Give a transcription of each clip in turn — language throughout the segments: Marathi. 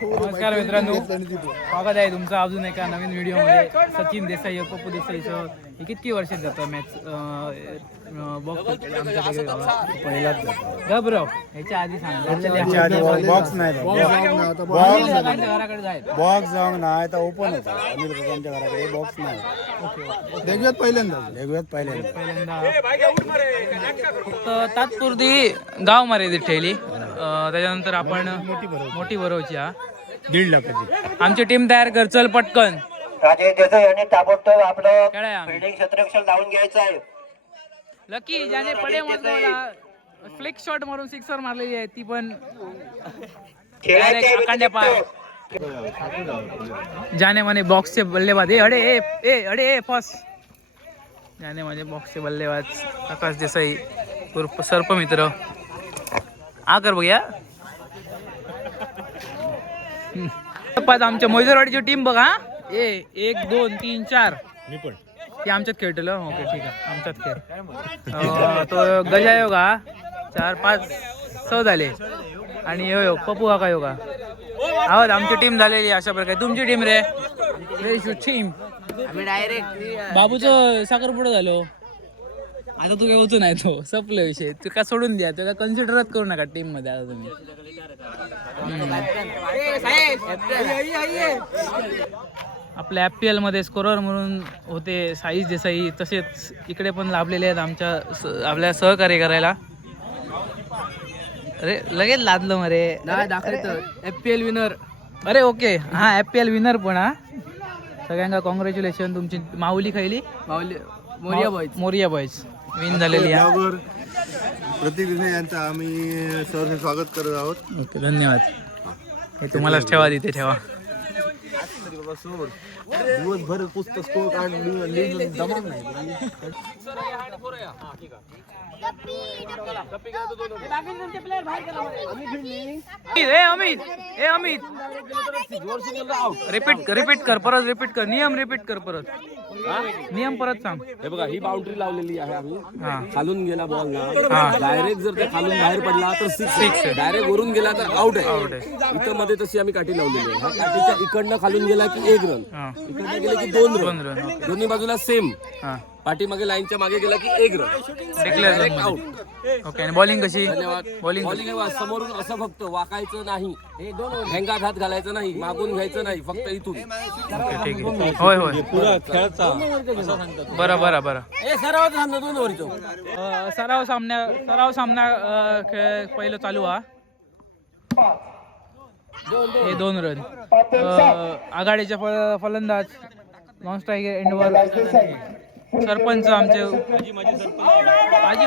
नमस्कार मित्रांनो, स्वागत आहे तुमचं अजून एका नवीन व्हिडिओमध्ये. सचिन देसाई पप्पू देसाईसह हे किती वर्षात जातं मॅच बॉक्स पहिलाच घबराव ह्याच्या आधी बॉक्स नाही घराकडे जायचं बॉक्स जाऊन नाही तर ओपन होता. अनिल काकांच्या घराकडे बॉक्स नाही. देगव्यात पहिल्यांदा फक्त तात्पुरती गाव मर्यादित ठेवली. त्याच्यानंतर आपण मोठी भरवची 1.5 लाखाची आमची टीम तयार कर. चल पटकन राजेश देसाई यांनी ताबडतोब आपलं खेळाय आम्ही. फिल्डिंग क्षेत्ररक्षण लावून घ्यायचं आहे. लकी ज्याने पडे मधला फ्लिक शॉट मारून सिक्सर मारलेली आहे ती पण अकांड्या पाय. ज्याने म्हणे बॉक्सचे बल्लेबाज अडे फस ज्याने म्हणजे बॉक्सचे बल्लेबाज आकाश देसाई उर्फ सर्पमित्र आ कर बघूया. आमच्या मोजरवाडीची टीम बघा. 1 2 3 4 मी पण ते आमच्यात खेळतलं. ओके ठीक आहे, आमच्यात खेळ. तो गजा योगा 4 5 6 झाले आणि यो पप्पू हा का योगा आवाज. आमची टीम झालेली अशा प्रकारे. तुमची टीम रे टीम आम्ही डायरेक्ट बाबूचं साखरपुडा झालो. आता तू काय होतो नाही, तो संपला विषय. तू का सोडून द्या, तू काय कन्सिडरच करू नका टीम मध्ये आता तुम्ही. आपल्या FPL मध्ये स्कोरर म्हणून होते साईश देसाई. तसेच इकडे पण लाभलेले आहेत आपल्या सहकार्य करायला. अरे लगेच लादलं मरे दाखवतो FPL विनर. अरे ओके हा FPL विनर पण हा. सगळ्यांना कॉंग्रॅच्युलेशन. तुमची माऊली खायली मोरिया बॉयज विन झालेली आहे. प्रतीक विनय यांचं आम्ही सहर्ष स्वागत करत आहोत. ओके धन्यवाद. हे तुम्हालाच ठेवा, तिथे ठेवा. दिवसभर पुस्तक स्कोर कार्ड लिहून जमत नाही. अमित रिपीट कर परत. रिपीट कर नियम. रिपीट कर परत. नियम परत सांग. हे बघा, ही बाउंड्री लावलेली आहे आम्ही. हा खालून गेला बॉल ना, डायरेक्ट जर ते खालून बाहेर पडला तर सिक्स. डायरेक्ट वरून गेला तर आउट आहे. इथं मध्ये तशी आम्ही काठी लावलेली आहे. ह्या काठीच्या इकडनं खालून गेला की 1 रन, इकडनं गेले की 2 रन. दोन्ही बाजूला सेम. पाठीमागे लाईनच्या मागे गेला की 1 रन. Declare out. ओके. आणि बॉलिंग कशी? धन्यवाद. बॉलिंग समोरून असं फक्त वाकायचं नाही, हेंगात हात घालायचं नाही, मागून घ्यायचं नाही, फक्त इथून. ठीक आहे. होय होय बरं. सराव सामना खेळ पहिलं चालू हा. हे 2 रन. आघाडीच्या फलंदाज नॉन स्ट्रायकर एंडवर सरपंच आमचे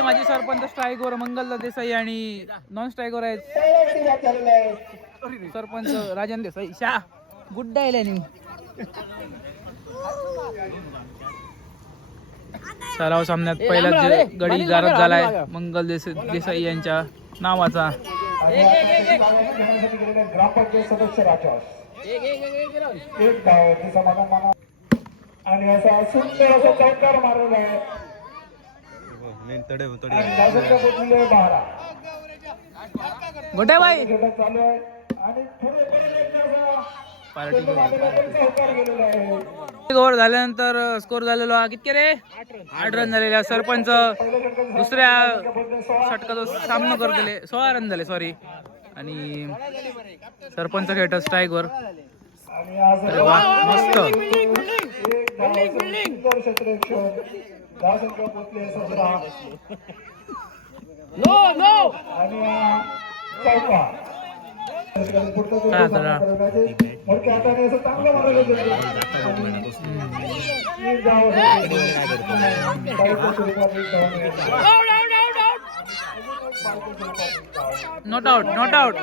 माजी सरपंच स्ट्राईकवर मंगल देसाई आणि नॉन स्ट्राईकवर आहेत सरपंच राजन देसाई. गुड डायला सराव सामन्यात पहिला गडी गारद झालाय मंगल देसाई यांच्या नावाचा. ग्रामपंचायत सदस्य आणि असा सुंदर असा चौकार मारलेला आहे. गोटे बाई चालू आहे आणि ओव्हर झाल्यानंतर स्कोर झालेला किती रे? 8 रन झालेले. सरपंच दुसऱ्या षटकाचा सामना करत दिले. 16 रन झाले सॉरी. आणि सरपंच खेळत स्ट्राईकवर. मस्त. Not out.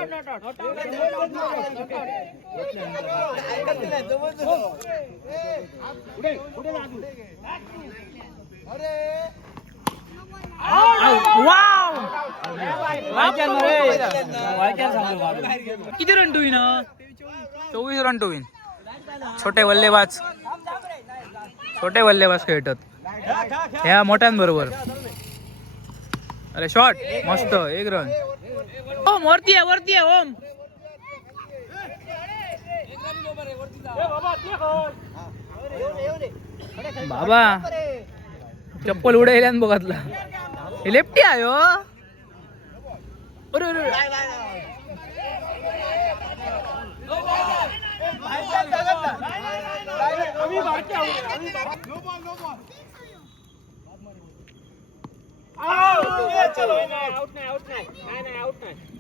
किती run to win? 24 run to win. छोटे बल्लेबाज खेळतात ह्या मोठ्यांबरोबर. अरे शॉट मस्त. 1 रन. ओम वरती आहे ओम. बाबा चप्पल उडायला बघतला हे लेफ्टी आहे हो. अरे अरे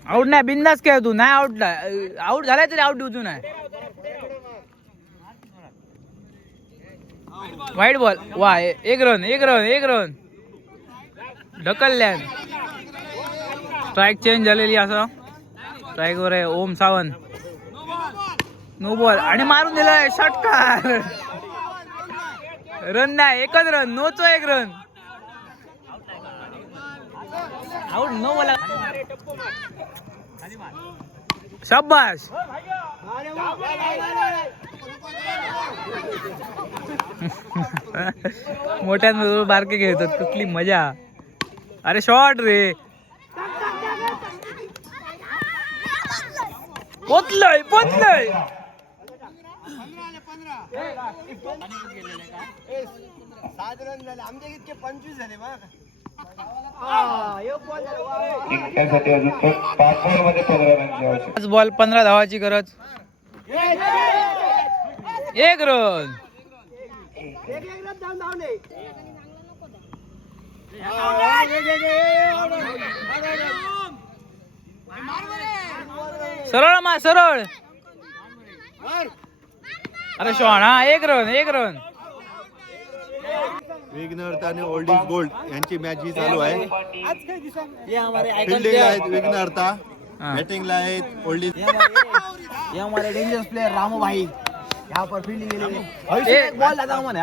आउट नाही बिंदास खेळ तू नाही आउट आउट झालाय तरी आउट देऊ नाही. वाईट बॉल वा एक रन ढकलल्यान. स्ट्राईक चेंज झालेली असं स्ट्राईक वर आहे ओम सावंत. नो बॉल आणि मारून दिलाय षटकार. रन नाही एकच रन नोचो एक रन आउट नो बॉल. शाबाश मोठ्यांबरोबर बारके खेळतात कुठली मजा. अरे शॉट रे पोचलय जिंकण्यासाठी अजून तो 5 बॉलमध्ये 15 रनची आवश्यकता. 5 बॉल 15 धावाची गरज. एक रन सरळ. अरे शॉट हा एक रन. विघ्नहर्ता आणि ओल्ड इज गोल्ड यांची मॅच ही चालू आहे. फिल्डिंगला आहेत विघ्नहर्ता, बॅटिंगला आहेत ओल्ड इज. ये हमारे डेंजरस प्लेयर रामू भाई यहाँ पर फील्डिंग के लिए बॉल लगा म्हणे.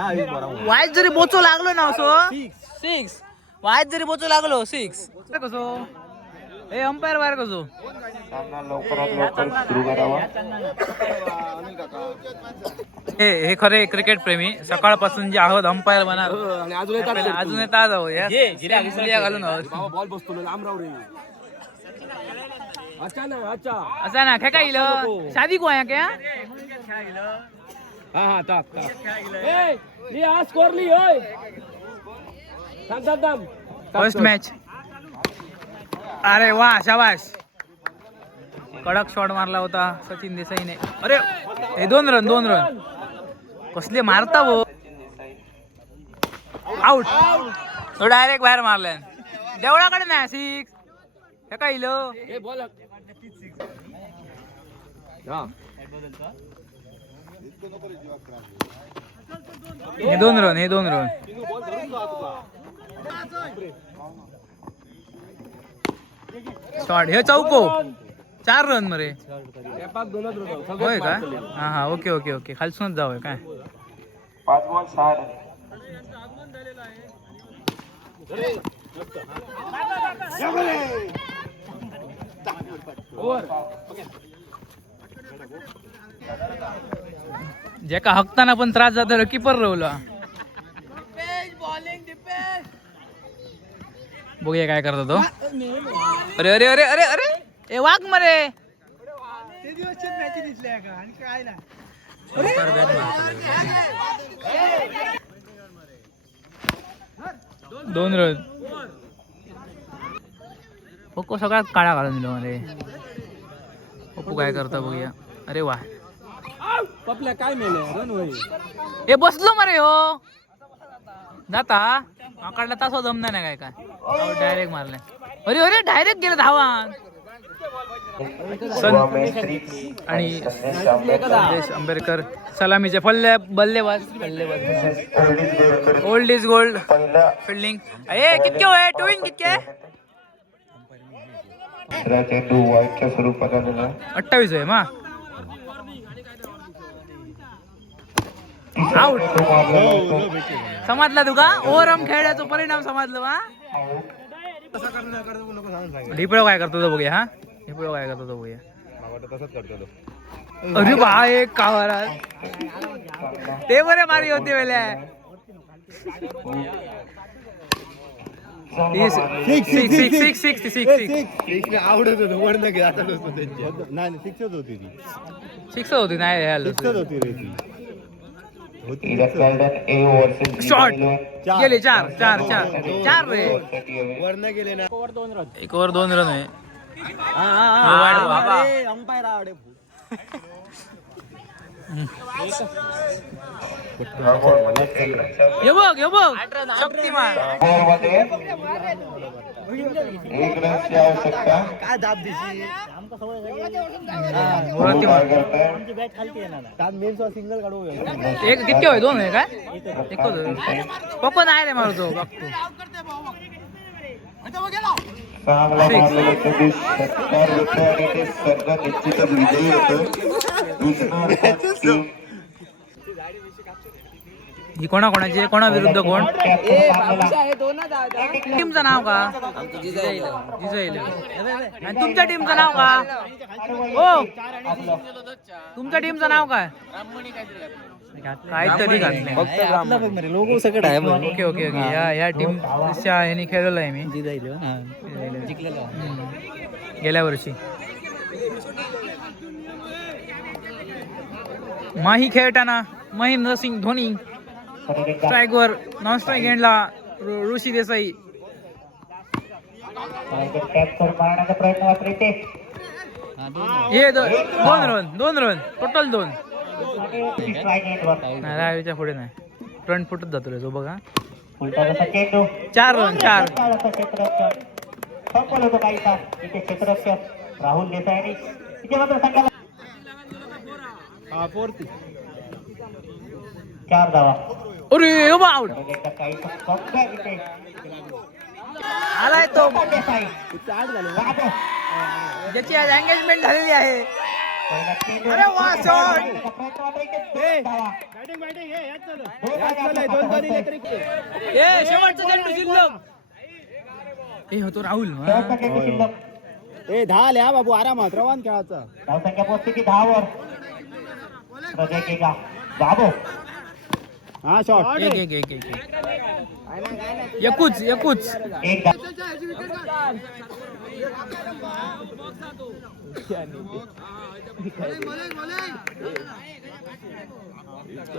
वाईट जरी बोचो लागलो ना असो 6 वाईट जरी बोचो लागलो 6 कसो हे अंपायर बाहेर कसो. सामना लवकरात लवकर सुरू करावा. हे खरे क्रिकेट प्रेमी सकाळपासून जे आहोत अंपायर बना आणि अजून येतात अजून येतात घालून बाबा बॉल बसतो लांब राव रे. अच्छा असा ना काय काय शादी को आया क्या. हा टाक ए आज स्कोरली होय. थांब फर्स्ट मॅच. अरे वा शाबाश कडक शॉट मारला होता सचिन देसाईने. अरे हे 2 रन कसले मारता वो. आउट तो डायरेक्ट बाहेर मारलाय देवळाकडे नाही 6 हे काय ए बॉल हा हे 2 रन शॉट हे चौको 4 रन मरे होय का. हा ओके खालसूनच जाऊ काय. 5 बॉल 6 रन. जेका हकताना पण त्रास जातो कीपर रवला. बघूया काय करतो तो. अरे अरे अरे अरे अरे ए वाघ मरे. 2 रन पप्पू सगळ्यात काळा घालून दिलो रे. पप्पू काय करता बघूया. अरे वा पपल्या काय मेले रन होय. हे बसलो मरे हो जाता आकडला तास जमना नाही काय डायरेक्ट मारले. अरे अरे डायरेक्ट गेलं धावान. आणि संदेश आंबेडकर सलामीचे बल्लेबाज ओल्ड इज गोल्ड फिल्डिंग. ए कितके होय टूइंग कितके 28 होय मा. आउट समजला तुका ओव्हरआर्म खेळण्याचा परिणाम समजला वा. ढिपळो काय करतो तो बघूया. अरे बा एक कावरा ते बरे मारी होते वेळेला. आवडत होतं वर्ण घे आता नसतो त्यांची नाही शिक्षच होती ती सिक्स होती नाही शिक्षच होती रे ती शॉर्ट गेले चार रे वर्ण गेले ना एक ओव्हर 2 रन आहे अंपायर आवडे हे बघ शक्तिमान एक रनची आवश्यकता काय दाब दिशी सिंगल काढू एक किती होय 2 आहे काय एक होतं पप्पा नाही रे मारतो बघतो चांगला मारला होता 70 रुपये आणि ते सर्व निश्चितच विजयी होतं ही कोणाची कोणा विरुद्ध कोण टीमचं नाव का जिजाईल आणि तुमच्या टीमचं नाव का हो तुमच्या टीमचं नाव काय काहीतरी लोगो सगळं आहे ओके ओके ओके या टीम ह्याने खेळलेलो आहे मी गेल्या वर्षी माही खेळताना महेंद्र सिंग धोनी स्ट्राईकवर नॉन स्ट्राईक एंडला ऋषी देसाई मारण्याचा प्रयत्न मात्र येते हे 2 रन टोटल 2 नाही रावीच्या पुढे नाही फ्रंट फुटत जातो रे तो बघा 4 रन 4 संपल होतो काही तास इथे क्षेत्ररक्षक राहुल देसाई तिथे मात्र संघाला 4 धावा अरे आउट काही कमबॅक इथे आलाय तो देसाई ज्याची आज एंगेजमेंट झालेली आहे अरे वा शॉट शेवटचा चेंडू शिल्लक हे होतो राहुल ए 10 लिहा बाबू आरामात रवान खेळायचा धावसंख्या पोहोचते की 10 वर बाबू हा शॉट एक एकूच एक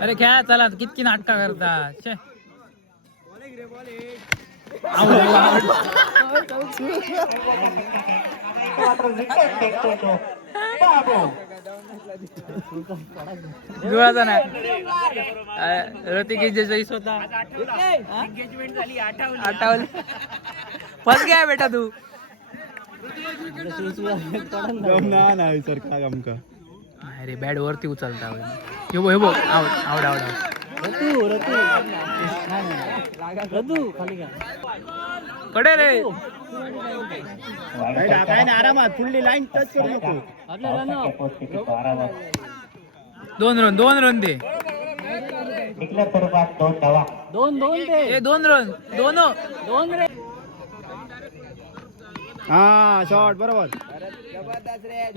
अरे खेळा चला कितकी नाटका करता छे जुळाचा नाही ऋतिक जैस होता आठवलं फस गया बेटा तू नाही सर काय आमका अरे बॅट वरती उचलता हे बघ आवड कडे रे काय नाही आरामात फुल्ली लाईन टच करू नको 2 रन दे निकल्या स्वरूपात 2 धावा 2 रन 2 रे हा शॉट बरोबर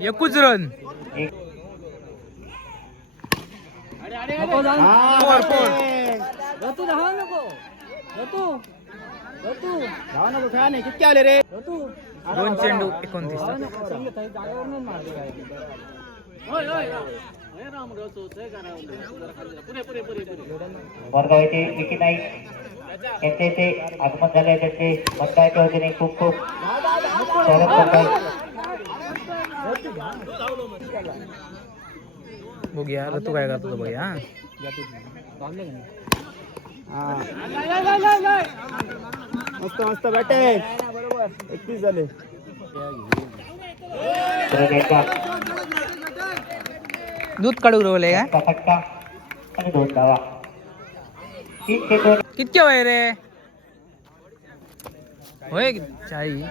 एकूच रन खेळा नाही किती आले रे 2 चेंडू 29 वर्गाव येथे विकी नाईक यांचे ते आगमन झाले त्यांचे मतदाराच्या वतीने खूप स्वागत करतात बघूया ऋतू काय करतो बघूया मस्त बॅटिंग 31 झाले दूध काढू रोवले का फटका आणि 2 धावा 3-2 कितके वय रे होय चाई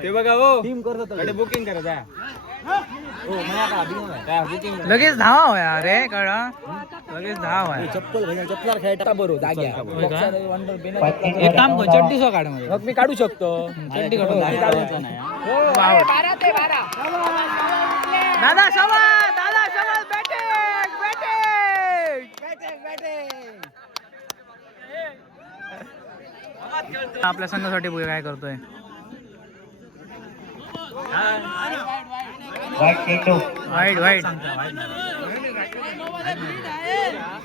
ते बघा हो टीम करतो बुकिंग करायचा लगेच धावा होया रे कळा लगेच 10 आहे चप्पल खेळता बरोबर जाग्या होय का? पंचवीस एक काम कर चड्डी सो काढ मला. मग मी काढू शकतो चड्डी काढून मी काढूचं नाही दादा शबाद दादा शबाद बॅटिंग आपल्या संघासाठी बघूया काय करतोय. वाईट चेंडू वाईट वाईट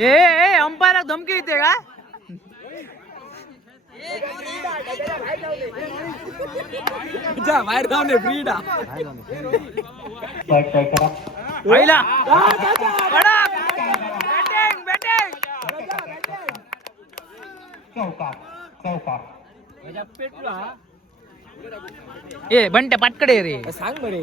ए अंपायर धमकी देते का? बाहेर जाऊन फ्रीडा वाईट साईड करा पहिला बॅटिंग बॅटिंग चौका चौका ए बंट्या पाटकडे रे. सांग बरे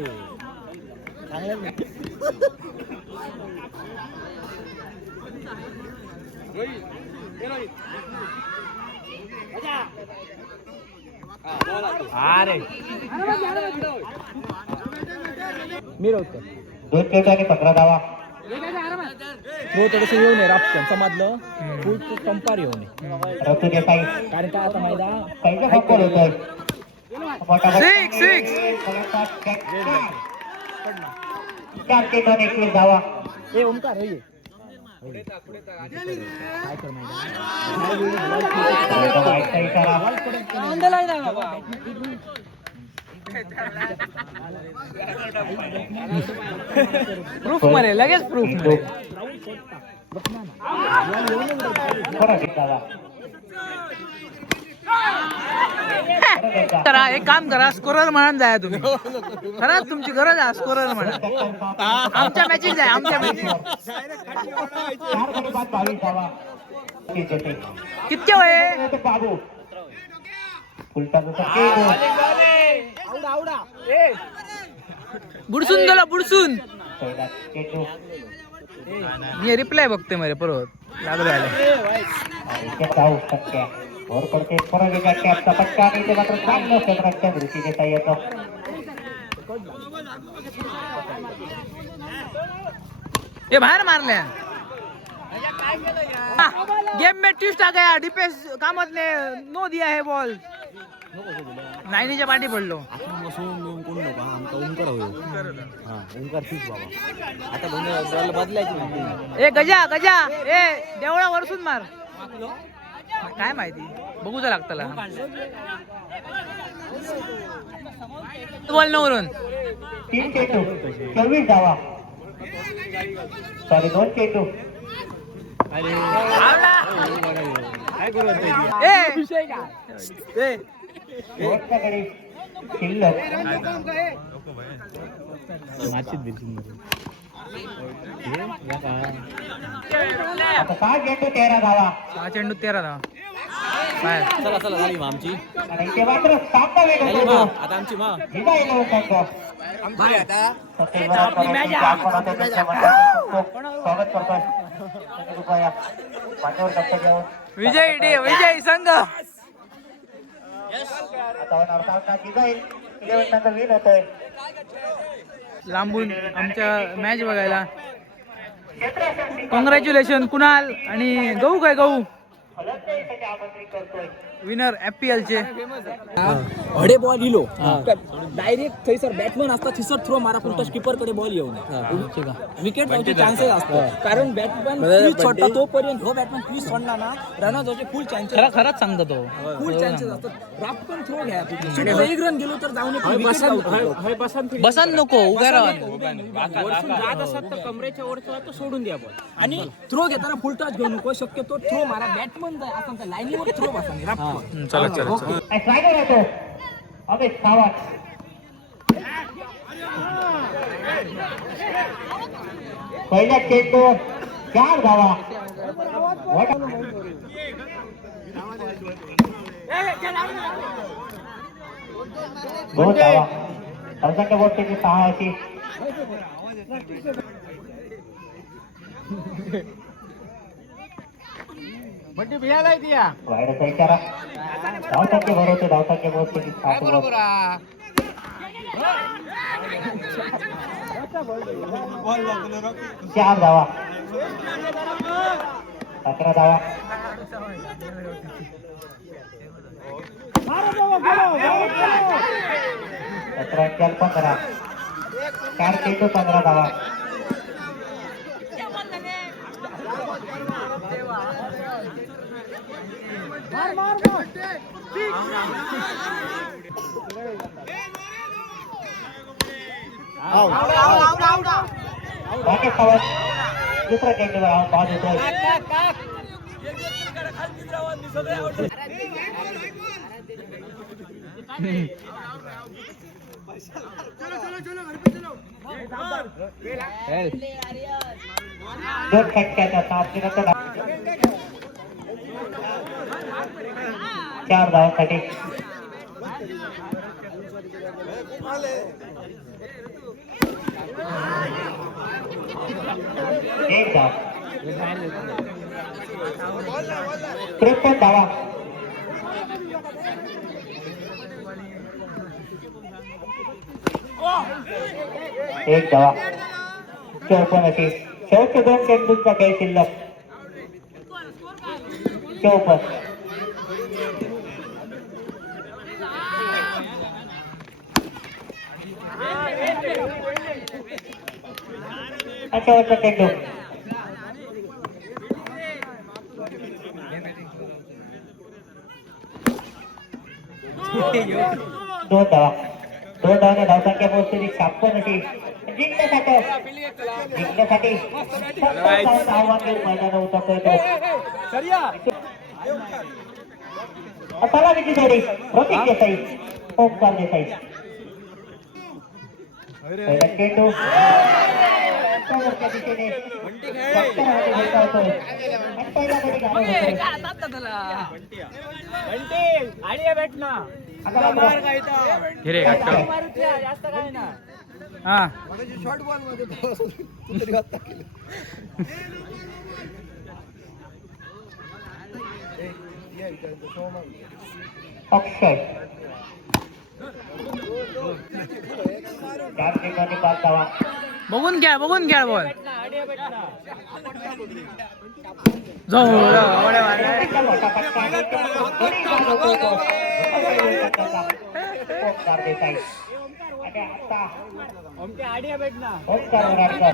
अरे मी रोवतो दोन चेंडू आणि 15 धावा तो थोडस येऊन ये रापकन समजलं फुल कंपार येऊन ये रतू देसाई कारण काय आता माहिती पहिलं फटबॉल होतोय सिक्स सिक्स 4 चेंडू आणि 21 धावा ए ओमकार होय काय कर वाईट साईड करा प्रूफ मरे लगेच प्रूफ मरे. करा एक काम करा स्कोरर म्हणून जाय तुम्ही. खरंच तुमची गरज आहे स्कोरर म्हणा. आमच्या मॅचेस जाय आमच्या मॅचेस. 4 गडी बाद 22 धावा किती वय बाबू फुलटा बुडसून गेला बुडसून. चेंडू मी रिप्लाय बघते मरे परत लागले आले. जाऊ शकते और करते परत कॅपचा पट्टा आणि ते मात्र चांगलं क्षेत्राच्या दृष्टी देता येतं ये बाहर मारले. गेम में ट्विस्ट आ गया. डिफेंस कामत ने नो दिया है बॉल. नाईनीच्या पाठी पडलो. ए गजा गजा ए देवळा वरसून मार. काय माहिती बघूच लागतला बॉल नवरून. 3 चेंडू 24 धावा सॉरी 2 चेंडू शेवटच्याकडे शिल्लक आता 6 चेंडू 13 धावा 6 चेंडू 13 धावा. बाहेर चला चला झाली आमची आणि ते मात्र सामना वेग होतो आता आमची मा जिजा येलो संघ स्वागत करतोय कृपया पाठीवर दत्त घेऊन विजय डे विजय संघ. आता होणार सामना जिजा येईल 11 संघ विन होतोय लांबून आमच्या मॅच बघायला. कॉंग्रॅच्युलेशन कुणाल आणि गहू काय गहू फलंदाजीसाठी आमंत्रित करतोय विनर FPL चे. अडे बॉल इलो डायरेक्ट थंयसर बॅटमॅन असता थंयसर थ्रो मारा फुलटा स्किपर कडे बॉल येऊन विकेट जाऊचे चान्सेस असतात कारण बॅटमॅन क्रीज सोडता तोपर्यंत हो बॅटमॅन क्रीज सोडला ना रन जाऊचे फुल चान्सेस खरं खरंच सांगतो तो. फुल चान्सेस असतात रापकन थ्रो घ्या सुद्धा एक रन गेलो तर जाऊन बसन नको उभ्या राहा. जात असत तर कमरेच्या वरचा तो सोडून द्या बॉल आणि थ्रो घेताना फुल टच घेऊ नको शक्यतो थ्रो मारा बॅटमॅन जाय असं लाईनीवर थ्रो बसा चला चला चला. स्ट्रायकर होतो अमित सावंत पहिल्या चेंडू 4 धावा 2 धावा संघाच्या वरती 6 अशी वाईडचा इशारा धावसाचे भरवते धावसाचे भरवते 4 धावा 11 धावा. सतरा 15. 4 चेंडू 15 धावा. बाकी सावध दुसरा चेंडूवर आऊट बाद होतोय. दोन फटक्याचा सामन्यानंतर 4 धावांसाठी. एक धाव. 53 धावा. एक धावा. 54 अशी. शेवटचे 2 चेंडूंचा खेळ शिल्लक. 54. शेवटचा चेंडू. दोन धावा. 2 धावाने धावसंख्या पोहोचलेली 56 अशी. जिंकण्यासाठी आव्हान घेऊन मैदानात उतरतोय तो. सलामीची जोडी प्रतीक देसाई, ओमकार देसाई. पहिला चेंडू समोरच्या दिशेने पटकन भेटावतोय. आणि पहिला गडी घालवतोय. आता मात्र हिरे हा अक्षय 4 चेंडूंनी 5 धावा. बघून घ्या बॉल जाऊ एवढ्या वाढल्या. मोठा फटका आणि गडी घालवतोय तो. ओमकार देसाई. आणि आता ओमकार वराडकर.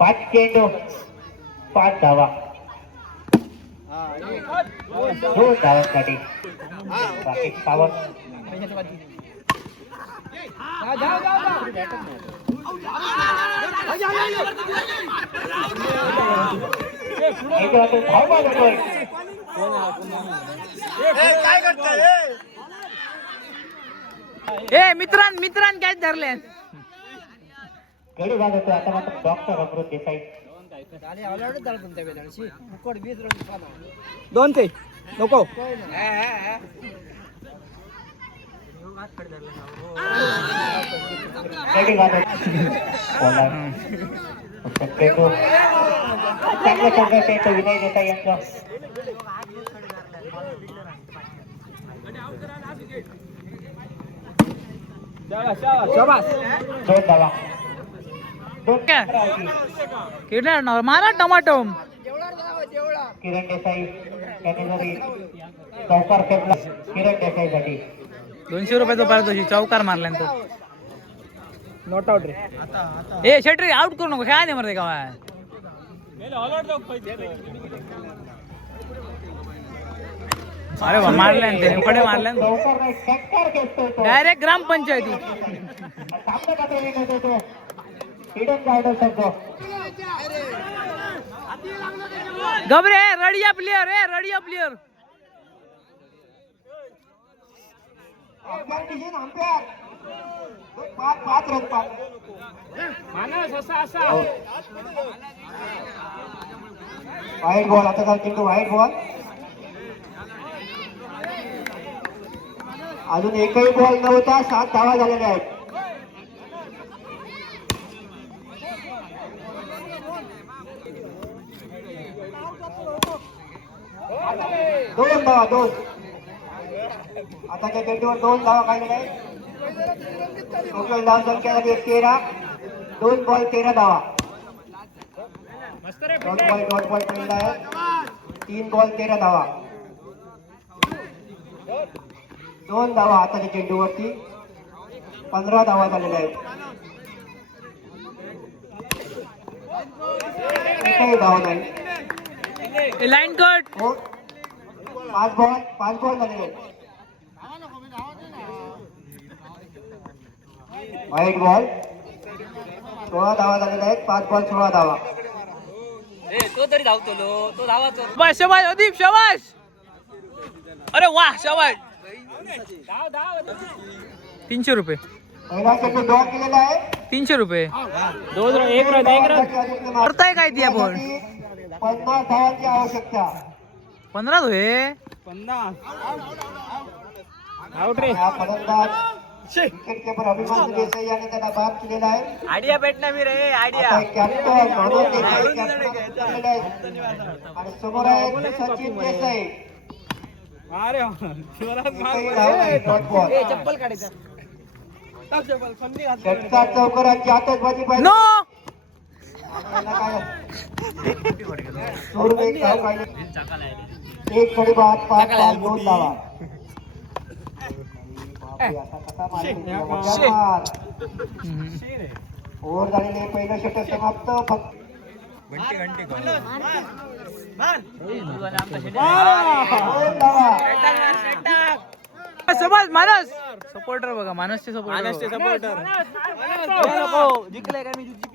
5 चेंडू 5 धावा. 2 धावांसाठी बाकी सावध. धाव मारतोय. ए मित्रांन कॅच धरले. गडी वाजवतोय आता मात्र डॉक्टर अमृत देसाई. 2 ते नको. गडी वाजवतोय. चेंडू चांगलं चेंडू विनय देसाई यांचं. शाबास. 2 धावा. किरण मारा टमाटो. किरण देसाई त्यांनी जरी चौकार फेकला. किरण देसाईसाठी 200 रुपयाचा पारितोषिक चौकार मारल्यानंतर. नॉट आउट रे. ए शेट्री आउट करू नको खेळा नाही मरते का. अरे वा मारल्या कडे मारल्या चौकार नाही षटकार खेचतोय तो. डायरेक्ट ग्रामपंचायती. सामना पातळी नेतो तो. हिडन गार्डन संघ. गबरे रडिया प्लेयर वाईट बॉल. आता चेंडू वाईट बॉल. अजून एकही बॉल नव्हता. 7 धावा झालेल्या आहेत. दोन धावा. 2 आता त्या चेंडूवर 2 धावा काढलेल्या आहेत. टोटल धाव संख्या झाली 13. 2 बॉल 13 धावा. डॉट बॉल खेळला आहे. 3 बॉल 13 धावा. 2 धावा आताच्या चेंडूवरती. 15 धावा झालेल्या आहेत. एकही धाव नाही. Line cut. 5 बॉल झालेले आहेत. White ball. 16 धावा झालेल्या आहेत. 5 बॉल 16 धावा. तो तरी धावतो तो धावाच. शाबाश शाबाश अदीप शाबाश. अरे वा शाबाश. 300 रुपये. पहिला चेंडू डॉट केलेला आहे. 300 रुपये. 1 रन. करताय काय ती आपण. 50 धावांची आवश्यकता. 15 होय. हा फलंदाज विकेट किपर अभिमान देसाई यांनी त्याला बाद केलेला आहे. आयडिया भेटणार मी रे आयडिया. आता कॅप्टन मनोज देसाई कॅप्टन उतरलेले आहेत. आणि समोर आहेत सचिन देसाई. एकही धाव नाही. Dot ball. चप्पल काढायचं. षटकार चौकारांची आतषबाजी पाहिजे. नो. आपल्याला काय सोडून एक धाव काढली. 1 गडी बाद. 5 बॉल 2 धावा. असा कसा मार. ओव्हर झालेले पहिलं षटक समाप्त. फक्त 2 धावा. शाबाश मानस. सपोर्टर बघा मानसचे सपोर्टर. जिंकलाय का मी जिंकून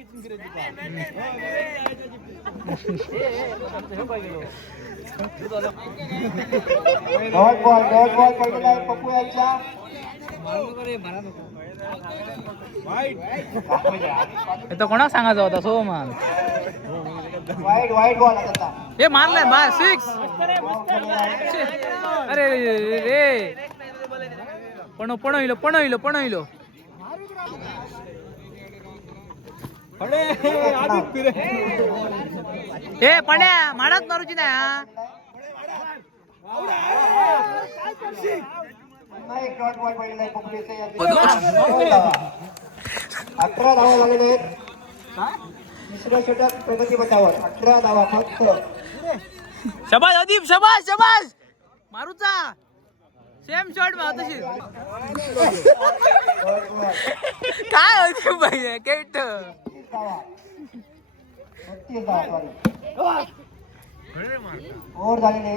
डॉट बॉल पडलेला आहे पप्पू यांच्या. तो कोणाक सांगायचा होता सोमान. वाईट बॉल आता. हे मारलाय बाय 6. अरे रे पणइलो. हे पण्या माडत मारूची नाही हा. एक डॉट बॉल पडलेला आहे पप्पू देसाई यांच्या. 11 धावा झालेले आहेत. तिसरं षटक प्रगती पथावर. 18 धावा फक्त. शाबाश अदीप शाबाश शाबाश. मारूचा सेम शॉट मारतशी. काय होती पाहिजे केट. 32 धावा सॉरी. ओव्हर झालेले.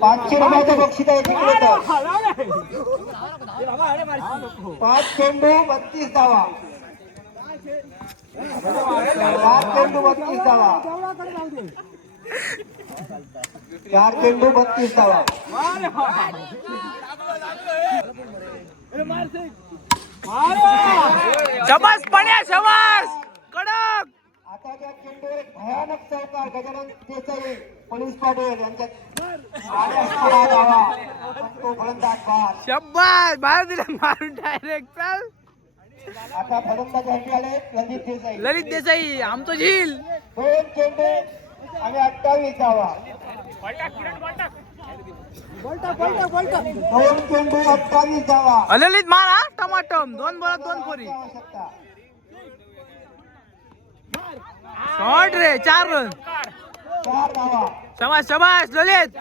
500 रुपयाचं बक्षीस आहे तिकडे तर. 5 चेंडू 32 धावा. 4 चेंडू 32 धावा. 4 चेंडू 32 धावा. शाबास पण्या शाबास कडक. आता त्या चेंडूवर एक भयानक चौकार गजानन देसाई पोलीस पाटील यांच्यात 16 धावा. पण तो फलंदाज बाद. शाबास बाहेर दिला मारून डायरेक्ट. चल आता फलंदाज हँडी आले ललित देसाई. ललित देसाई आमचं झील. 2 चेंडू आणि 28 धावा. 2 चेंडू 28 धावा. ललित मार हा टमाटम. 2 बॉल 2 फोरी. आवश्यकता. शॉट रे 4 रन. 4 धावा. शाबास शाबास ललित.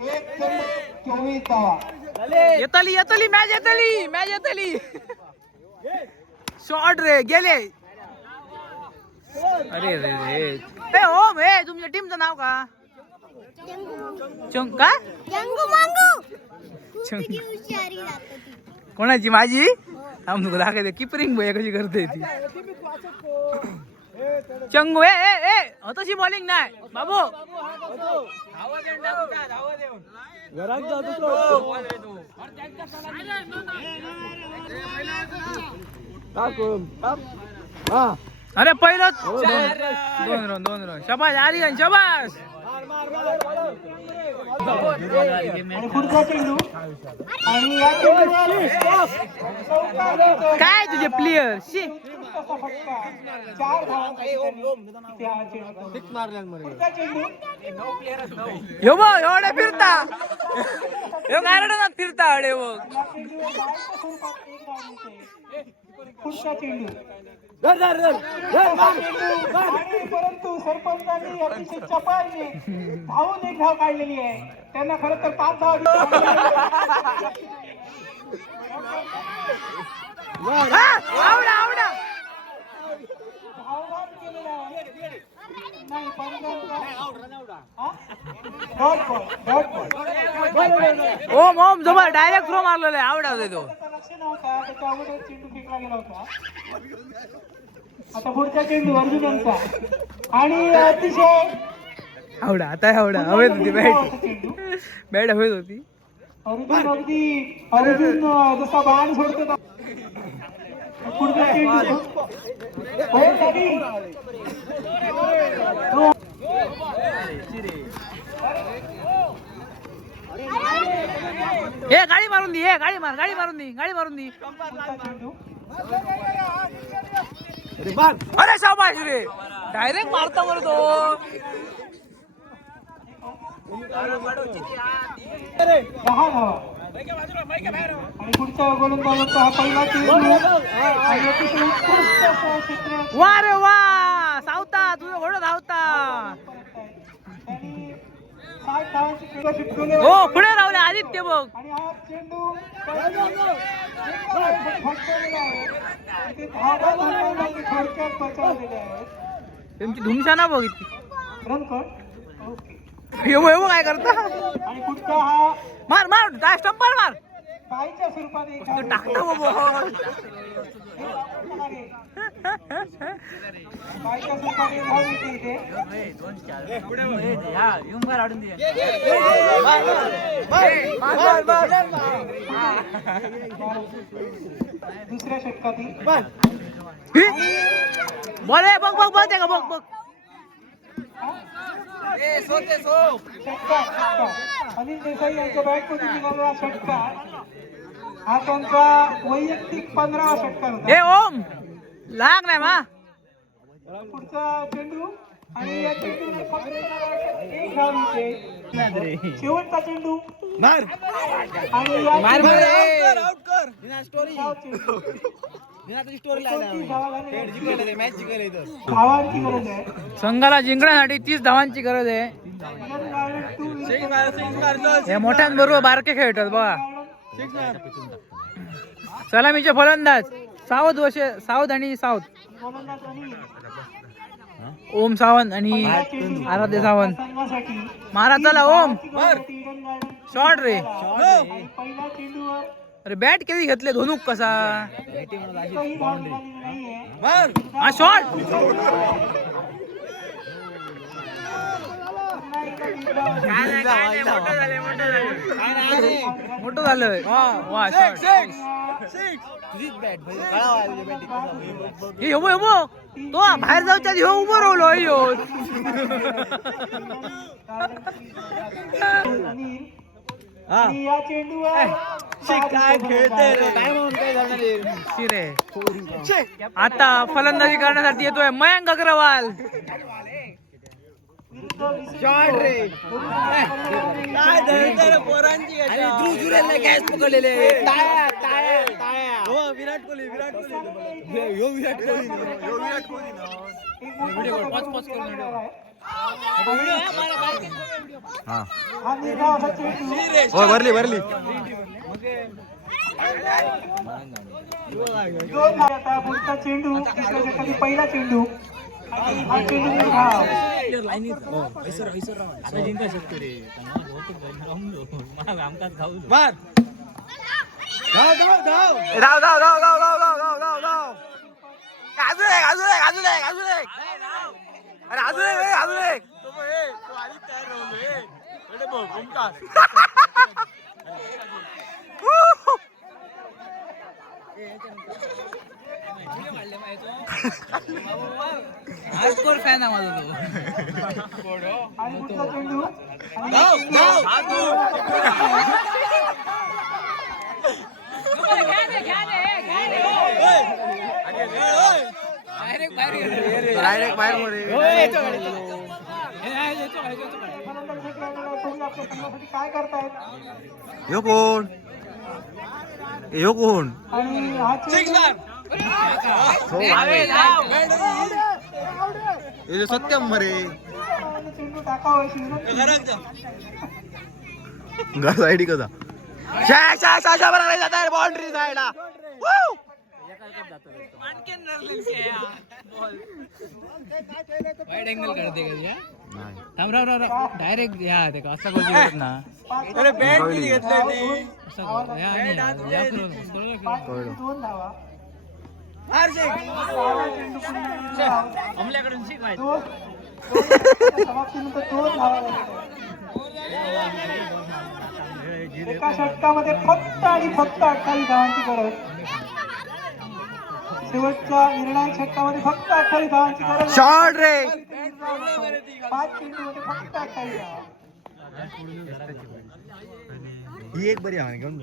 1 चेंडू 24 धावा. येतली मॅच येतली. शॉट रे गेले. अरे रे रे ओम हे तुमच्या टीमचं नाव का. का कोणाची माझी. थांब तुला दाखवते किपरिंग बघ कशी करते ती. चंगू ए तशी बॉलिंग नाही बाबू. अरे पहिलं 2 रन. शाबास आर्यन शाबास. आणि पुढचा चेंडू आणि या चेंडूवर काय तुझे प्लेयर शी. 4 धावांसाठी त्या चेंडूत पुढचा चेंडू. यो बघ एवढे फिरता. यो गार्डनात फिरता अडे बघ. या चेंडूवर 5 पासून 1 धाव मिळते. पुढचा चेंडू आणि परंतु सरपंचांनी अतिशय चपळाईने धावून एक धाव काढलेली आहे. त्यांना खरं तर 5 धाव धावघात केलेला आहे. नाही, डॉट बॉल. ओम जबर डायरेक्ट थ्रो मारलेला आहे. आवडा तो लक्ष नव्हता, त्याच्या अगोदर चेंडू फेकला गेला होता. आता पुढचा चेंडू अर्जुन यांचा आणि अतिशय आवडा आता आवडा हवेत होती बॅट चेंडू बॅट हवेत होती. अर्जुन जसा बाण सोडतो पुढचा चेंडू हे गाडी मारून दी. गाडी मारून दी. अरे शाबाश रे डायरेक्ट मारता बरं तो. 10 धावा आणि पुढच्या गोलंदाजाचा हा पहिला चेंडू आणि अतिशय उत्कृष्ट असं क्षेत्र वा रे वा सावता तुझं घोडं धावता. त्यांनी 60 धावांची खेळ चिटकवली हो पुढे राहुले आदित्य बघ. आणि हा चेंडू फटकवलेला आहे. इथे धावा गोलंदाजांनी थोडक्यात बचावलेले आहेत. तुमची धुमशाना बघ इतकी. रन कर. ओके. येऊ काय करता. आणि पुढचा हा मार काय स्टंपर मार. पायच्या स्वरूपात एक धाव टाकता बाबा. पायच्या स्वरूपात एक धाव येते इथे. दुसऱ्या षटकातील बॉल आहे बघ ते का बघ. षटकार. अनिल देसाई यांच्या बॅटमधून निघालेला षटकार हा त्यांचा वैयक्तिक 15वा षटकार होता. हे ओम लाग नाही मा. पुढचा चेंडू आणि या चेंडूने फक्त एक धाव येते. शेवटचा चेंडू आणि या धावांची गरज आहे. संघाला जिंकण्यासाठी 30 धावांची गरज आहे. हे मोठ्यांबरोबर बारके खेळतात बघा. सलामीचे फलंदाज सावध आणि सावध. ओम सावंत आणि आराध्य सावंत. मारा चला ओम. शॉट रे. पहिल्या चेंडूवर अरे बॅट कधी घेतले धोनुक कसा. एकही धाव मिळालेली नाहीये. हा शॉट. मोठं झालं. वा शॉट. हे तो बाहेर जाऊच्या आधी उभं राहिलो. अय्यो आणि या चेंडूवर शिरे. आता फलंदाजी करण्यासाठी येतोय मयंक अग्रवाल. हा निर्धावाचा चेंडू भरली दोन धाव. आता पुढचा चेंडू दुसऱ्या षटकातील पहिला चेंडू आणि हा चेंडू निर्धाव. हार्डकोर फॅन आहे माझा तो. आणि पुढचा चेंडू डायरेक्ट बाहेर आपल्या संघासाठी काय करतायत. यो कोण आणि हा चेंडू सत्यम मरे चेंडू टाकावा अशी विनंती. घर आयडी कसा बाउंड्री साईडला वाईड अँगल काढते कधी हा? थांब राव राव राव डायरेक्ट या ते का असा गोल करत ना अरे बॅट किती घेतलंय असा गोल या आणि या करून कळलं की? 2 धावा. अमल्याकडून शिक माहिती. समाप्तीनंतर 2 धावा लागल्या. एका षटकामध्ये फक्त आणि फक्त 28 धावांची गरज. शेवटच्या निर्णायक षटकामध्ये फक्त 28 धावांची गरज. शॉट रे 5 चेंडूमध्ये फक्त 28 धावा. ही एक बरी आहे घेऊन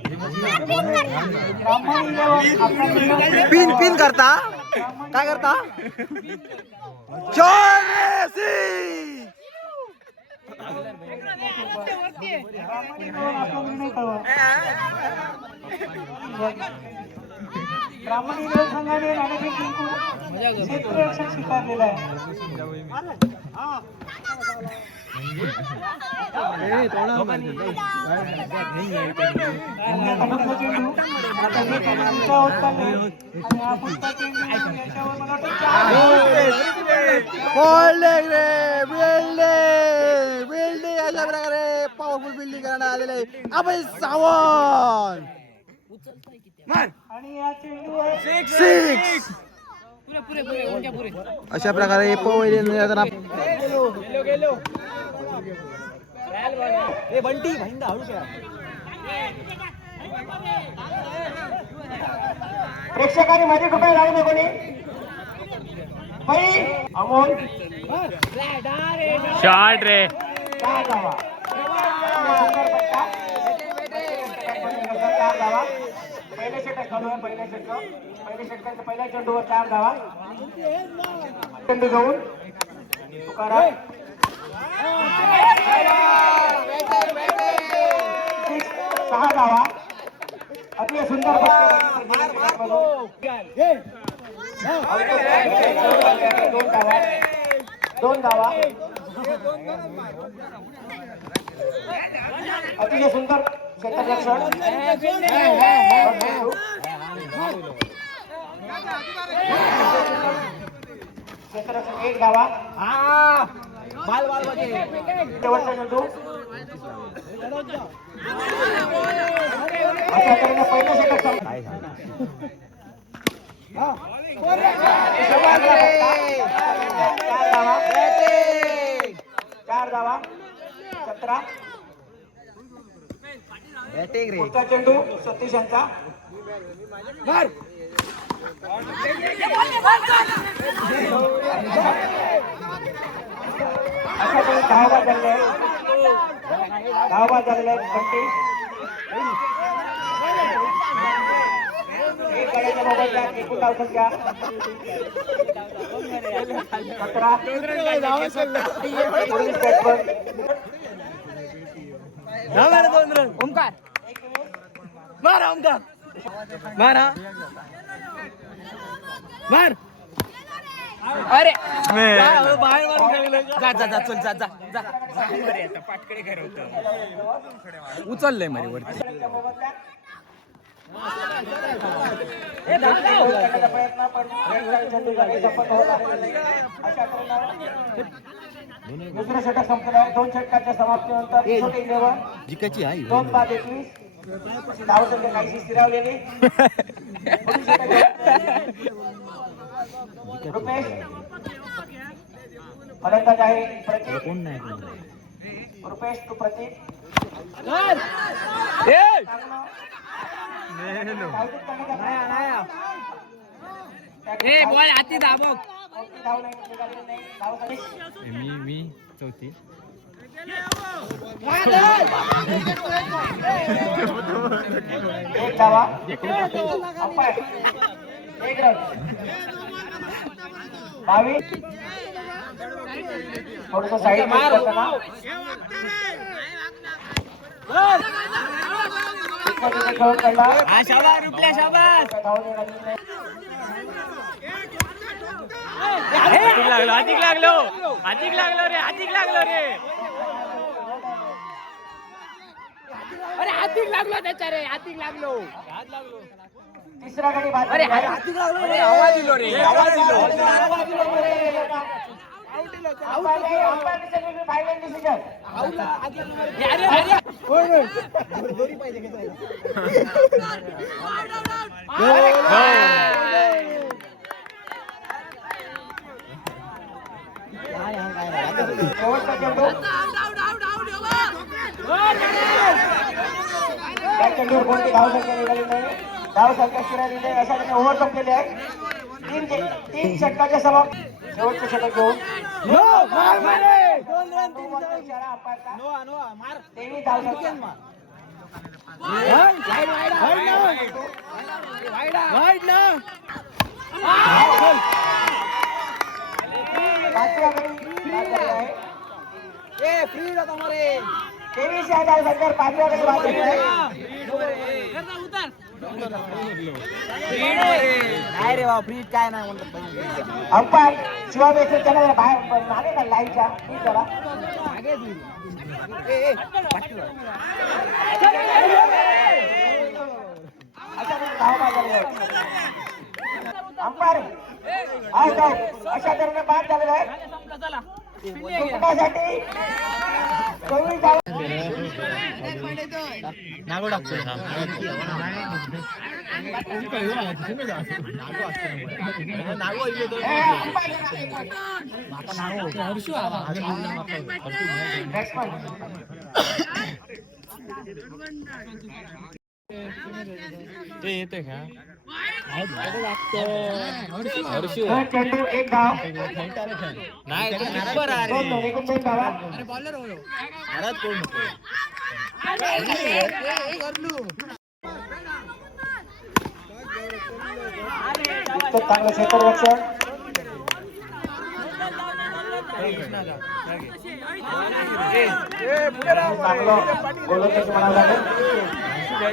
ब्राह्मण इलेव्हन आपला निर्णय- पिन पिन करता काय करता शॉट रे सी ब्राह्मण इलेव्हन आपला निर्णय कळवा. ब्राह्मण इलेव्हन संघाने नाणेफेक जिंकून क्षेत्ररक्षण स्वीकारलेलं आहे. पुढचा चेंडू आता हे चेंडू उलटा होत चाललाय. आणि हा पुढचा चेंडू याच्यावर मला वाटतं 4 रे बिल्डिंग बिल्डिंग अशा प्रकारे पॉवरफुल बिल्डिंग करण्यात आलेलं आहे अभय सावंत आणि या चेंडूवर 6 पुरे पुरे उलट्या पुरे अशा प्रकारे पहिले बंटी भाईंदा हळू खेळा. प्रेक्षकांनी मध्ये रुपये लागले कोणी बाई अमोल शॉट रे 4 धावा. सुंदर पट्टा. 4 धावा. पहिले षटक चालू आहे. पहिले षटकाच्या पहिल्या चेंडूवर 4 धावा. चेंडू घेऊन तुकाराम 6 धावा. अतिशय सुंदर पट्टा. 2 धावा. अतिशय सुंदर क्षेत्ररक्षण. क्षेत्ररक्षण 1 धावा. शेवटचा चेंडू अशा तऱ्हेने पहिलं षटक चार धावा 17. पुढचा चेंडू सतीश यांचा. अशा तऱ्हेने धावबा झालेले बंटी. एक गाड्याच्या मोबाईलच्या एकूण धावसंख्या 17. पुढील बॅट्समन ओमकार मारा ओमकार मारा मार. अरे बाहेर मारून जा जा जा चल जा जा जा पाटकडे घर होत उचललंय माझ्या वरती. प्रयत्न पण संपन्न होत आहे. अशा दुसरं षटक संपलं आहे. 2 षटकाच्या समाप्तीनंतर 2 बाद 21 धावसंख्या काहीशी स्थिरावलेली. रुपेश फलंदाज आहे. प्रतीक रुपेश तू प्रतीक बॉल हाती दाबव. मी चौथी एक धावा. Umpire 1 run. 22. थोडस साईड करताना खेळून काढला. शाबास रुपल्या शाबास. धावणे लागलो अधिक लागलो रे अधिक लागलो रे अरे हातीक लागलो त्याच्या रे हातीक लागलो तिसरा गडी बाद अरे हातीक लागलो रे आवाज दिलो रे आवाज दिलो फायनल डिसिजन अरे अरे शेवटचा चेंडू त्या चेंडूवर कोणती धावसंख्या निघाली नाही धावसंख्या शिरायली नाही अशा त्याने ओव्हर संपलेले आहे तीन षटकाच्या समाप्त शेवटचे षटक घेऊन तेवीस धावसंख्या पाचव्या गडी बाद झालेला आहे. 23 या धावसंख्येवर पाचव्या गडी बाद झालेला आहे. नाही रे बा फ्रीज काय नाही म्हणतात अंपायर शिवा बेसे त्याला जरा बाहेर मागे का लाईनच्या ठीक जरा अंपायर आउट आउट अशा तऱ्हेने बाद झालेला आहे जिंकण्यासाठी 24 धावा चेंडू एक धाव दोन धावा चांगलं क्षेत्ररक्षण चांगलं गोलंदाज म्हणावं लागेल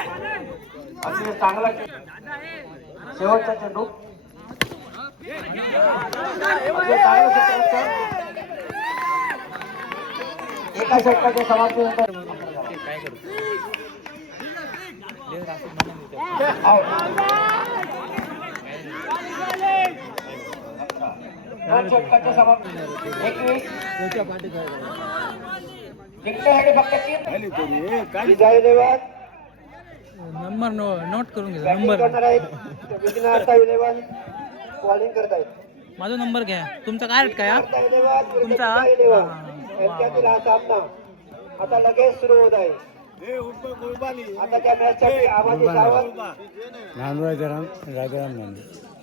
अतिशय चांगला शेवटचा चेंडू चांगलं क्षेत्ररक्षण एका षटकाच्या समाप्तीनंतर दोन षटकाच्या समाप्ती 21 जिंकण्यासाठी फक्त 3 विजय नंबर नोट करून घ्या बॅटिंग नंबर करणार आहेत विघ्नहर्ता इलेव्हन बॉलिंग करत आहेत माझा नंबर घ्या तुमचा काय रेट काय हा? तुमचा यांच्यातील हा सामना आता लगेच सुरू होत आहे आता त्या मॅचसाठी Abaji Sawant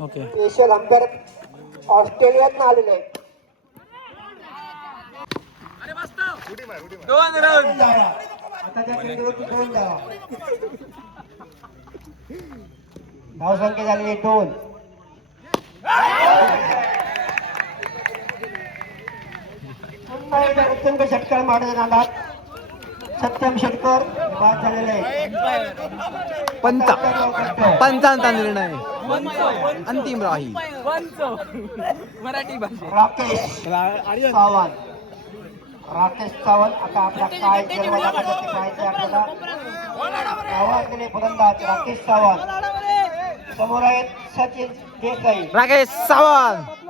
okay special umpire ऑस्ट्रेलियातनं आलेले आहेत आता त्या चेंडूवरती 2 धावा धावसंख्या झालेली 2 अत्यंत षटकार मारण्यात नादात सत्यम षटकर बाद झालेले आहेत 55 निर्णय अंतिम राही मराठी भाषा राकेश सावंत आता आपला काय जन्मदाता करते काय ते आपल्याला गावातले फलंदाज राकेश सावंत समोर आहेत सचिन देसाई राकेश सावंत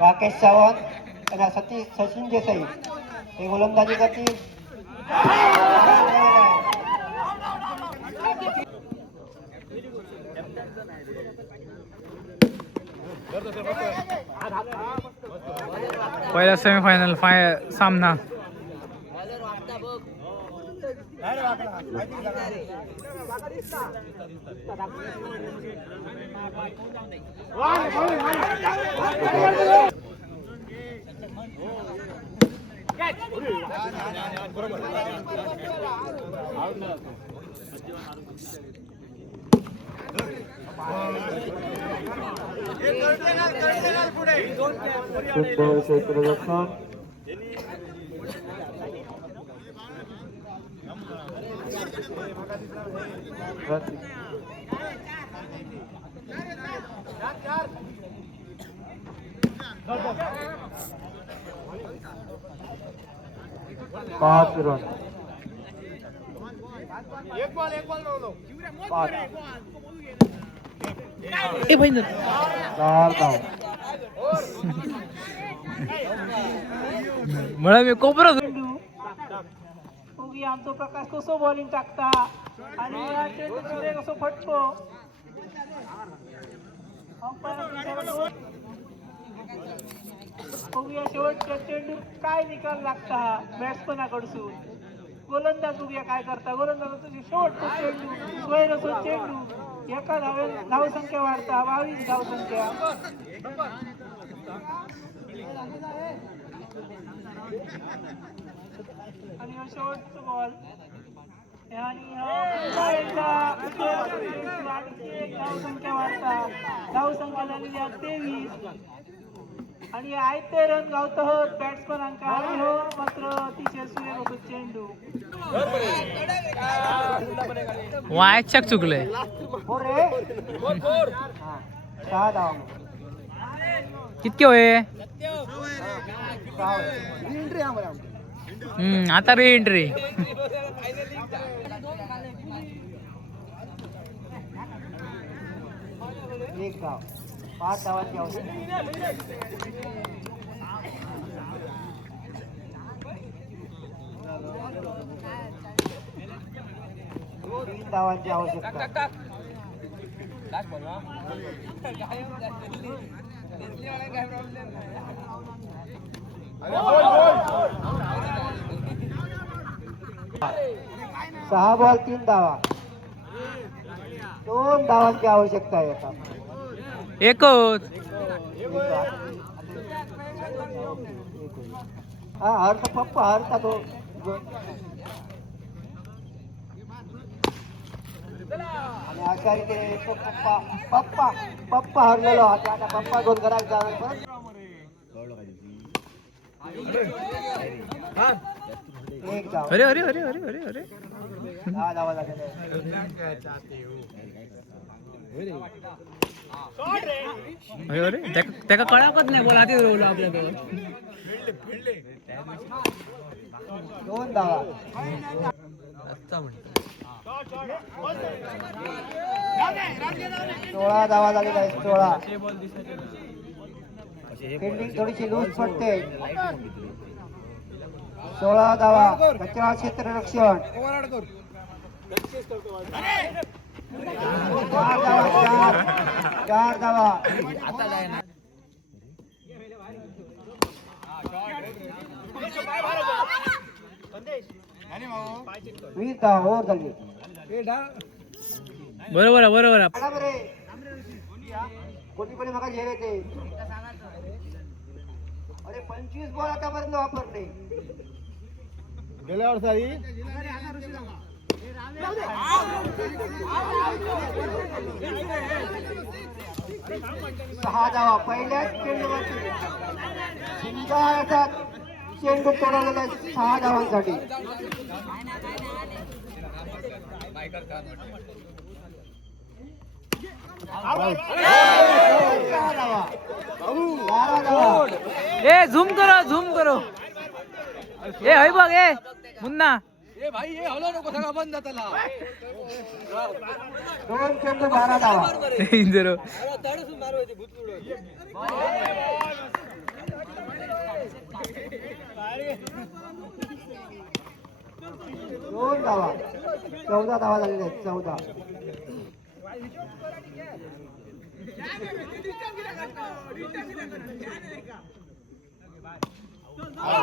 राकेश सावंत आणि सचिन देसाई हे गोलंदाजी करतील पहिला सेमीफायनल सामना पाच रन पाच ए बहिण 4 धाव मला मी कोपरा उगी आमचो प्रकाश कसो बॉलिंग टाकता आणि या चेंडू सूर्य कसो फटको उगी शेवटच्या चेंडू काय निकाल लागता बॅट्समनाकडसून गोलंदाज उगी काय करता गोलंदाज शेवटचा चेंडू सोयरसो चेंडू एका धावसंख्या वाढता 22 धावसंख्या आणि शेवटचा बॉल आणि धावसंख्या वाढता धावसंख्या झालेली आहे 23 आणि आयते रन गावत होत बॅट्समनांका आणि हो मात्र अतिशय सुरेख चेंडू वायचक चुकलंय रे 6 धाव कितके होय आता रे एंट्री एक धाव 5 धावांची आवश्यकता 3 धावांची आवश्यकता सहा बॉल 3 धावा 2 धावांची आवश्यकता आहे आता एकच हा हरता पप्पा हरता तो आणि अशा रीतीने तो पप्पा पप्पा पप्पा हरलेलो आता पप्पा दोन घरात जाणार एक धाव अरे अरे अरे अरे अरे अरे 10 धावा झालेल्या अरे अरे त्याका कळावत नाही बोल हाती रोवलो आपल्याकडे 2 धावा 16 धावा झालेल्या आहेत 16 फिल्डिंग थोडीशी लूज पडते 16 धावा कचरा क्षेत्ररक्षण 4 धावा 20 धावा ओव्हर झाली बरोबर आहे, बरोबर आहे. आला बरे कोणीपणे मगा झेल येते अरे 25 बॉल आतापर्यंत वापरले गेल्या वर्षी 6 धावा पहिल्याच चेंडूवरती झिंगाळाचा चेंडू तोडवलेला 6 धावांसाठी 12 धावा ए झूम करो ए हय बघ ए मुन्ना 2 चेंडू 12 धावा इंदरो दोन धावा 14 धावा झालेल्या आहेत 14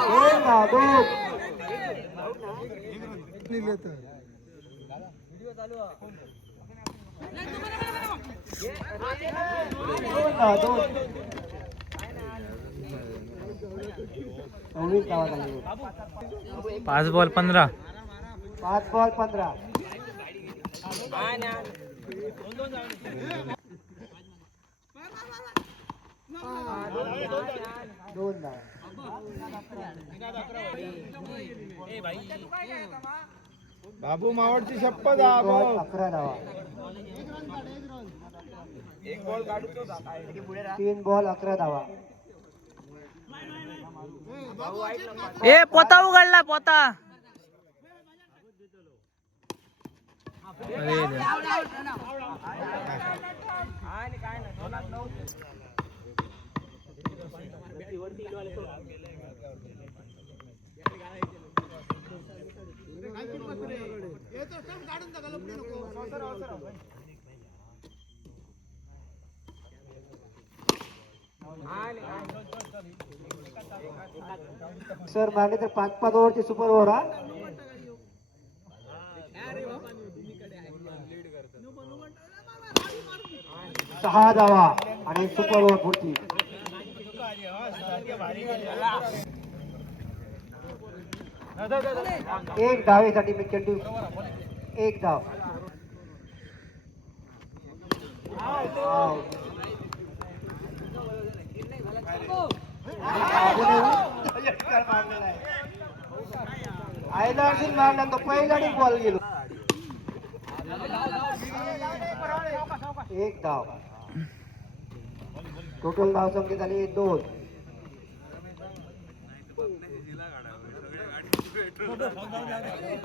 दोन धावा दोन 19 धावा झालेल्या आहेत 5 बॉल 15 5 बॉल 15 दोन धावा बाबू मावडची शपथ तीन बॉल 11 धावा. 3 बॉल 11 धावा. ए पोता उघडला पोता. अरे देवा. सर मारले तर 5-5 ओव्हरची सुपर ओव्हर हा. 6 धावा आणि सुपर ओव्हर पुढची. एक धावेसाठी मी चेंडू. एक धाव. आयला असेल मारला तो पहिला बॉल गेलो. एक धाव. टोटल धाव संख्या झाली 2.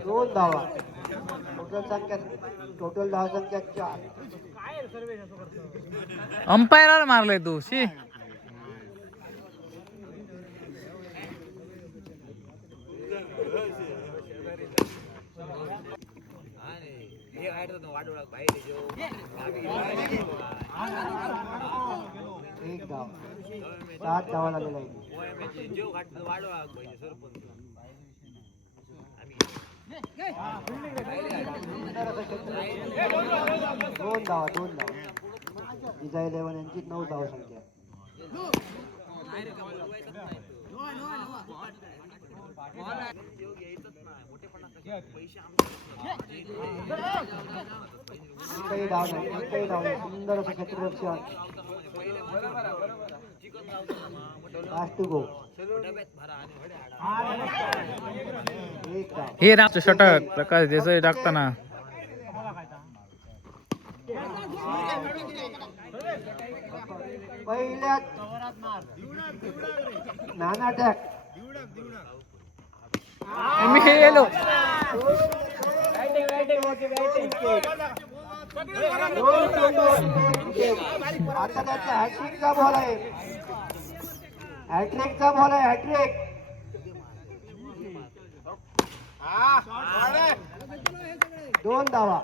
दोन धावा. टोटल धाव संख्या 4. अंपायरला मारलाय तू शी. एक धाव. 7 धावा लागलेला आहे. दोन धावा. विजय 11 यांची 9 धाव संख्या. काही धाव नाही. सुंदर असं क्षेत्ररक्षण. Last to go. एक धाव. हे रामचं षटक प्रकाश देसाई टाकताना. पहिल्या नाना टॅक. मी हे गेलो. आता त्याचा हॅट्रिकचा बॉल आहे. हॅट्रिकचा बॉल आहे. हॅट्रिक. दोन धावा.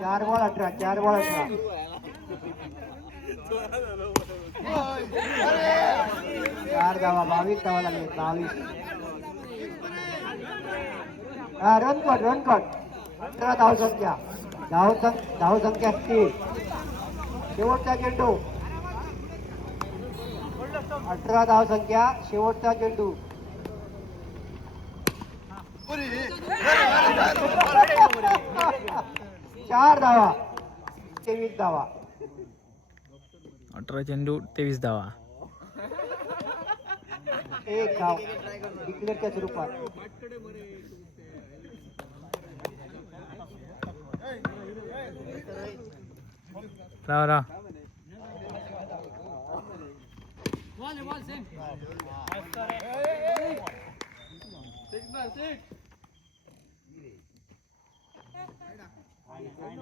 चार बॉल 18. 4 बॉल 18. 4 धावा. 22 धावा लागले. 22. Run cut. 18 धाव संख्या. धाव संख्या 3. शेवटचा चेंडू. 18 धाव संख्या. शेवटचा चेंडू. 4 धावा. 23 धावा. 18 चेंडू 23 धावा. एक धाव डिक्लेअरच्या स्वरूपात. राव.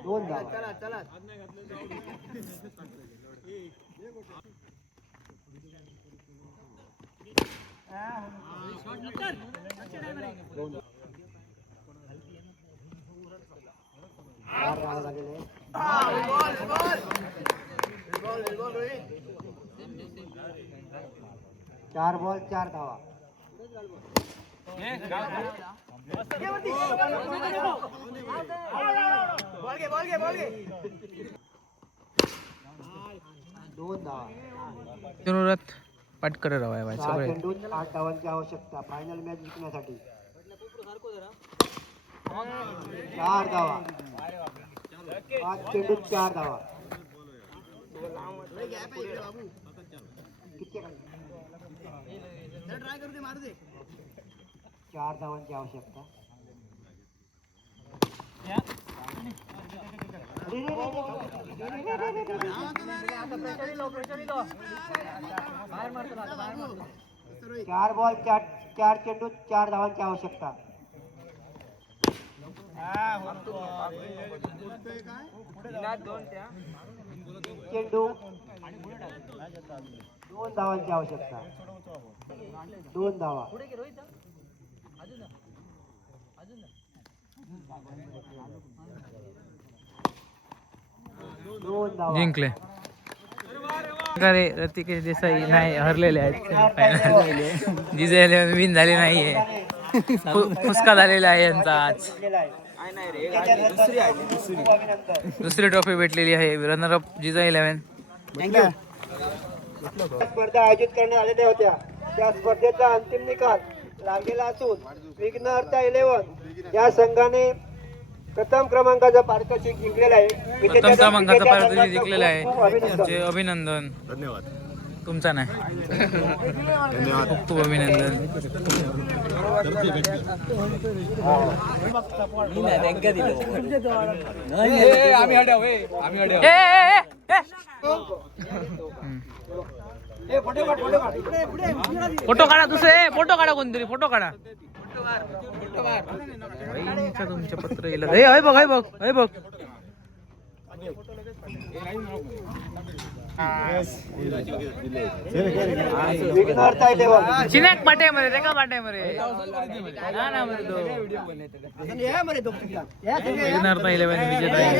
दोन धावा. चार धावा लागलेले. 4 बॉल 4 धावा. दोन धावा. जरूरत पटकन रवाय भाई 6 सगळे. चेंडूत 8 धावांची आवश्यकता फायनल मॅच जिंकण्यासाठी. 4 धावा. 5 चेंडूत 4 धावा. किती 4 धावांची आवश्यकता. चार बॉल 4 चेंडू 4 धावांची आवश्यकता. चेंडू 2 धावांची आवश्यकता. 2 धावा. 2 धावा. जिंकले अरे ऋतिकेश देसाई नाही हरलेले आहेत जिजायला विन झाले नाहीये फुसका झालेला आहे यांचा आज. दुसरी ट्रॉफी भेटलेली आहे रनर अप जिजा 11. स्पर्धा आयोजित करण्यात आलेल्या होत्या. त्या स्पर्धेचा अंतिम निकाल लागलेला असून विघ्नहर्ता 11 या संघाने प्रथम क्रमांकाचा पारितोषिक जिंकलेला आहे. प्रथम क्रमांकाचा पारितोषिक जिंकलेला आहे तुमचे अभिनंदन. धन्यवाद. तुमचा नाही खूप खूप अभिनंदन. फोटो काढा दुसरे फोटो काढा कोणतरी फोटो काढा. तुमच्या पत्र येईल बघ बघ बघ विघ्नहर्ता 11 चिनेक पाट्यामध्ये रे का पाट्यामध्ये ना ना मध्ये तो विघ्नहर्ता 11 विजेता आहे.